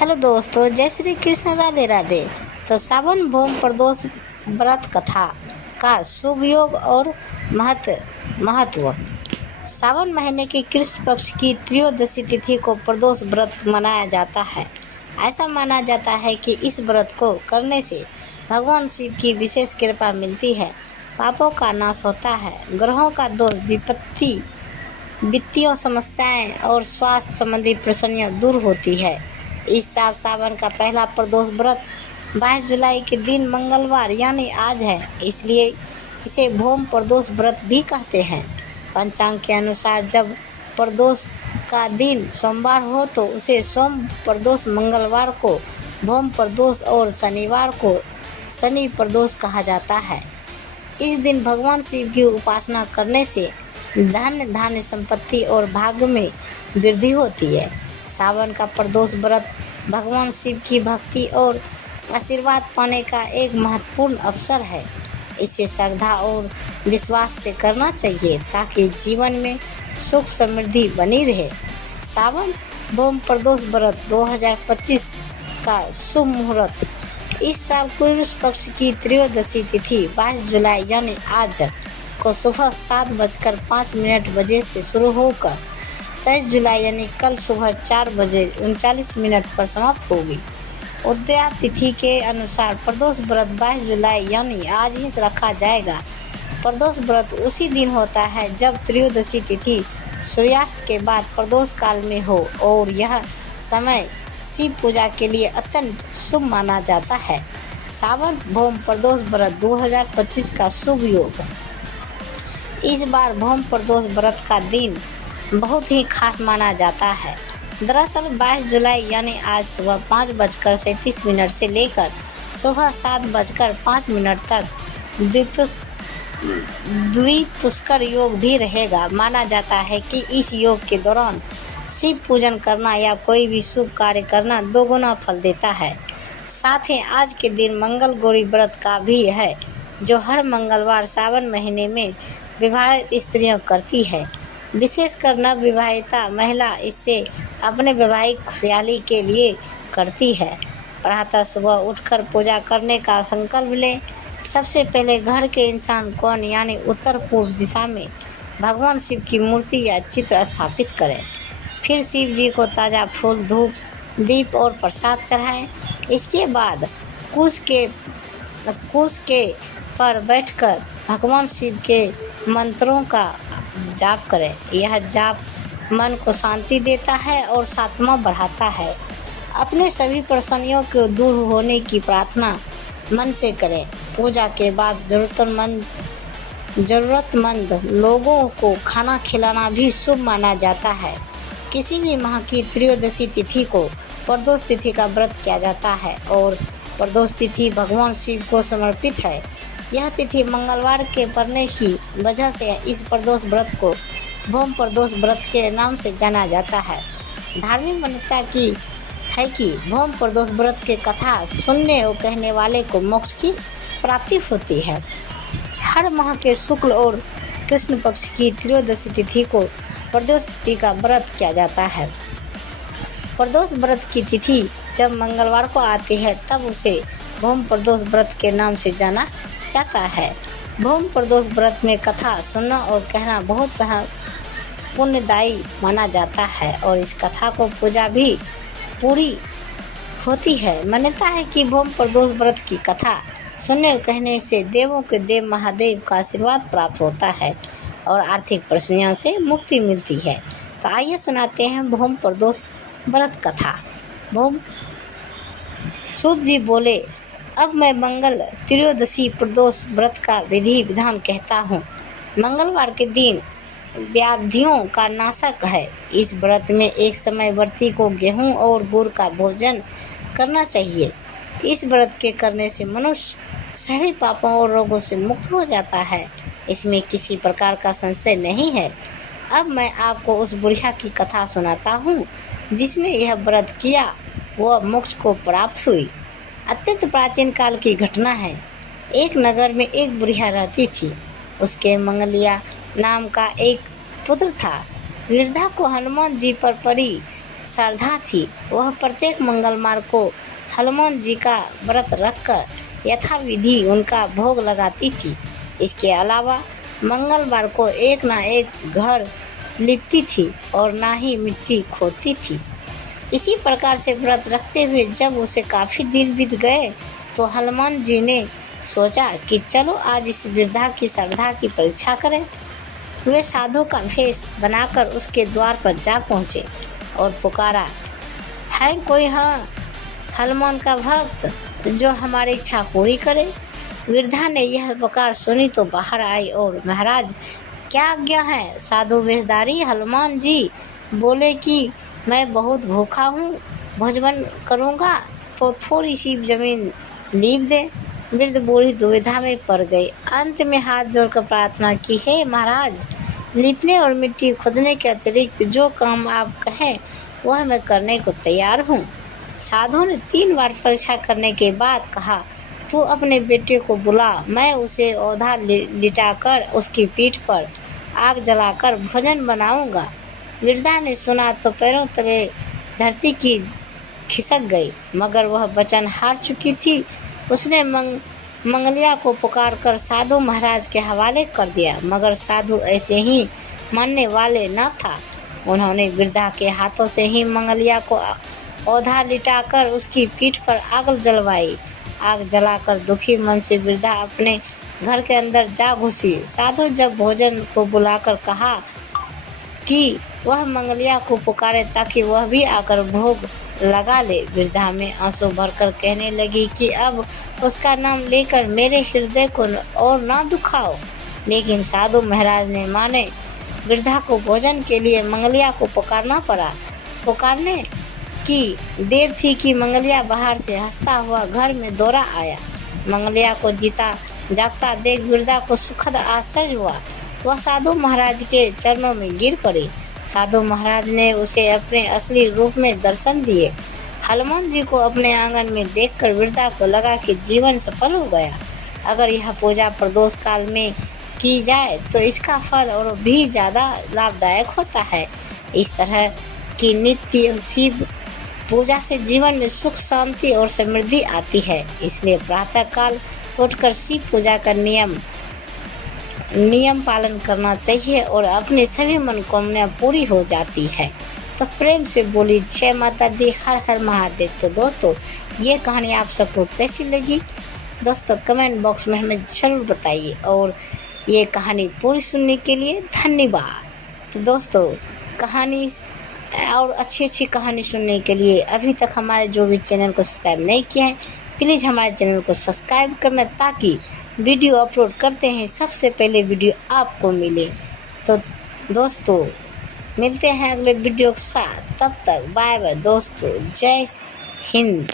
Hello दोस्तों, जय श्री कृष्ण, राधे राधे। तो सावन भौम प्रदोष व्रत कथा का शुभ योग और महत्व। सावन महीने की कृष्ण पक्ष की त्रयोदशी तिथि को प्रदोष व्रत मनाया जाता है। ऐसा माना जाता है कि इस व्रत को करने से भगवान शिव की विशेष कृपा मिलती है, पापों का नाश होता है, ग्रहों का दोष, विपत्ति, वित्तीय समस्याएं और स्वास्थ्य संबंधी परेशानियां दूर होती है। इस साल सावन का पहला प्रदोष व्रत 22 जुलाई के दिन मंगलवार यानी आज है, इसलिए इसे भौम प्रदोष व्रत भी कहते हैं। पंचांग के अनुसार जब प्रदोष का दिन सोमवार हो तो उसे सोम प्रदोष, मंगलवार को भौम प्रदोष और शनिवार को शनि प्रदोष कहा जाता है। इस दिन भगवान शिव की उपासना करने से धन, धान्य, संपत्ति और भाग्य में वृद्धि होती है। सावन का प्रदोष व्रत भगवान शिव की भक्ति और आशीर्वाद पाने का एक महत्वपूर्ण अवसर है। इसे श्रद्धा और विश्वास से करना चाहिए ताकि जीवन में सुख समृद्धि बनी रहे। सावन भौम प्रदोष व्रत 2025 का शुभ मुहूर्त। इस साल कृष्ण पक्ष की त्रयोदशी तिथि 22 जुलाई यानी आज को सुबह 7:05 बजे से शुरू होकर 23 जुलाई यानी कल सुबह 4:39 पर समाप्त होगी। उदया तिथि के अनुसार प्रदोष व्रत 22 जुलाई यानी आज ही रखा जाएगा। प्रदोष व्रत उसी दिन होता है जब त्रयोदशी तिथि सूर्यास्त के बाद प्रदोष काल में हो और यह समय शिव पूजा के लिए अत्यंत शुभ माना जाता है। सावन भौम प्रदोष व्रत 2025 का शुभ योग। इस बार भौम प्रदोष व्रत का दिन बहुत ही खास माना जाता है। दरअसल 22 जुलाई यानी आज सुबह 5:37 से लेकर सुबह 7:05 तक द्विपुष्कर योग भी रहेगा। माना जाता है कि इस योग के दौरान शिव पूजन करना या कोई भी शुभ कार्य करना दोगुना फल देता है। साथ ही आज के दिन मंगल गौरी व्रत का भी है, जो हर मंगलवार सावन महीने में विवाहित स्त्रियां करती है। विशेषकर नवविवाहिता महिला इसे अपने वैवाहिक खुशहाली के लिए करती है। प्रातः सुबह उठकर पूजा करने का संकल्प लें। सबसे पहले घर के ईशान कोण यानी उत्तर पूर्व दिशा में भगवान शिव की मूर्ति या चित्र स्थापित करें। फिर शिव जी को ताज़ा फूल, धूप, दीप और प्रसाद चढ़ाएं। इसके बाद कुश के पर बैठकर भगवान शिव के मंत्रों का जाप करें। यह जाप मन को शांति देता है और सात्मा बढ़ाता है। अपने सभी परेशानियों के दूर होने की प्रार्थना मन से करें। पूजा के बाद ज़रूरतमंद लोगों को खाना खिलाना भी शुभ माना जाता है। किसी भी माह की त्रयोदशी तिथि को प्रदोष तिथि का व्रत किया जाता है और प्रदोष तिथि भगवान शिव को समर्पित है। यह तिथि मंगलवार के पड़ने की वजह से इस प्रदोष व्रत को भौम प्रदोष व्रत के नाम से जाना जाता है। धार्मिक मान्यता की है कि भौम प्रदोष व्रत की कथा सुनने और कहने वाले को मोक्ष की प्राप्ति होती है। हर माह के शुक्ल और कृष्ण पक्ष की त्रयोदशी तिथि को प्रदोष तिथि का व्रत किया जाता है। प्रदोष व्रत की तिथि जब मंगलवार को आती है तब उसे भौम प्रदोष व्रत के नाम से जाना जाता है। भौम प्रदोष व्रत में कथा सुनना और कहना बहुत पुण्यदायी माना जाता है और इस कथा को पूजा भी पूरी होती है। मान्यता है कि भौम प्रदोष व्रत की कथा सुनने और कहने से देवों के देव महादेव का आशीर्वाद प्राप्त होता है और आर्थिक परेशानियों से मुक्ति मिलती है। तो आइए सुनाते हैं भौम प्रदोष व्रत कथा। भौम सूत जी बोले, अब मैं मंगल त्रयोदशी प्रदोष व्रत का विधि विधान कहता हूँ। मंगलवार के दिन व्याधियों का नाशक है। इस व्रत में एक समय व्रती को गेहूँ और गुड़ का भोजन करना चाहिए। इस व्रत के करने से मनुष्य सभी पापों और रोगों से मुक्त हो जाता है। इसमें किसी प्रकार का संशय नहीं है। अब मैं आपको उस बुढ़िया की कथा सुनाता हूँ जिसने यह व्रत किया, वह मोक्ष को प्राप्त हुई। अत्यंत प्राचीन काल की घटना है। एक नगर में एक बुढ़िया रहती थी। उसके मंगलिया नाम का एक पुत्र था। वृद्धा को हनुमान जी पर पड़ी श्रद्धा थी। वह प्रत्येक मंगलवार को हनुमान जी का व्रत रखकर यथाविधि उनका भोग लगाती थी। इसके अलावा मंगलवार को एक ना एक घर लिपती थी और ना ही मिट्टी खोदती थी। इसी प्रकार से व्रत रखते हुए जब उसे काफ़ी दिन बीत गए तो हनुमान जी ने सोचा कि चलो आज इस वृद्धा की श्रद्धा की परीक्षा करें। वे साधु का वेश बनाकर उसके द्वार पर जा पहुँचे और पुकारा, है कोई हनुमान का भक्त जो हमारी इच्छा पूरी करे। वृद्धा ने यह पुकार सुनी तो बाहर आई और महाराज क्या आज्ञा है। साधु वेशधारी हनुमान जी बोले कि मैं बहुत भूखा हूँ, भोजन करूँगा तो थोड़ी सी जमीन लीप दे। वृद्ध बूढ़ी दुविधा में पड़ गई। अंत में हाथ जोड़कर प्रार्थना की, हे महाराज, लीपने और मिट्टी खोदने के अतिरिक्त जो काम आप कहें वह मैं करने को तैयार हूँ। साधु ने 3 बार परीक्षा करने के बाद कहा, तू अपने बेटे को बुला, मैं उसे औधा लिटाकर उसकी पीठ पर आग जलाकर भोजन बनाऊंगा। वृद्धा ने सुना तो पैरों तले धरती की खिसक गई, मगर वह वचन हार चुकी थी। उसने मंगलिया को पुकारकर साधु महाराज के हवाले कर दिया, मगर साधु ऐसे ही मानने वाले न था। उन्होंने वृद्धा के हाथों से ही मंगलिया को औधा लिटाकर उसकी पीठ पर आग जलवाई। आग जलाकर दुखी मन से वृद्धा अपने घर के अंदर जा घुसी। साधु जब भोजन को बुलाकर कहा कि वह मंगलिया को पुकारे ताकि वह भी आकर भोग लगा ले, वृद्धा में आंसू भरकर कहने लगी कि अब उसका नाम लेकर मेरे हृदय को और ना दुखाओ। लेकिन साधु महाराज ने माने। वृद्धा को भोजन के लिए मंगलिया को पुकारना पड़ा। पुकारने की देर थी कि मंगलिया बाहर से हंसता हुआ घर में दौड़ा आया। मंगलिया को जीता जागता देख वृद्धा को सुखद आश्चर्य हुआ। वह साधु महाराज के चरणों में गिर पड़ी। साधु महाराज ने उसे अपने असली रूप में दर्शन दिए। हनुमान जी को अपने आंगन में देखकर वृद्धा को लगा कि जीवन सफल हो गया। अगर यह पूजा प्रदोष काल में की जाए तो इसका फल और भी ज़्यादा लाभदायक होता है। इस तरह की नित्य शिव पूजा से जीवन में सुख, शांति और समृद्धि आती है। इसलिए प्रातःकाल उठकर शिव पूजा का नियम पालन करना चाहिए और अपनी सभी मनोकामना पूरी हो जाती है। तो प्रेम से बोली जय माता दी, हर हर महादेव। तो दोस्तों, ये कहानी आप सबको कैसी लगी दोस्तों कमेंट बॉक्स में हमें ज़रूर बताइए और ये कहानी पूरी सुनने के लिए धन्यवाद। तो दोस्तों, कहानी और अच्छी कहानी सुनने के लिए अभी तक हमारे जो भी चैनल को सब्सक्राइब नहीं किया है, प्लीज़ हमारे चैनल को सब्सक्राइब करना ताकि वीडियो अपलोड करते हैं सबसे पहले वीडियो आपको मिले। तो दोस्तों, मिलते हैं अगले वीडियो के साथ। तब तक बाय बाय दोस्तों, जय हिंद।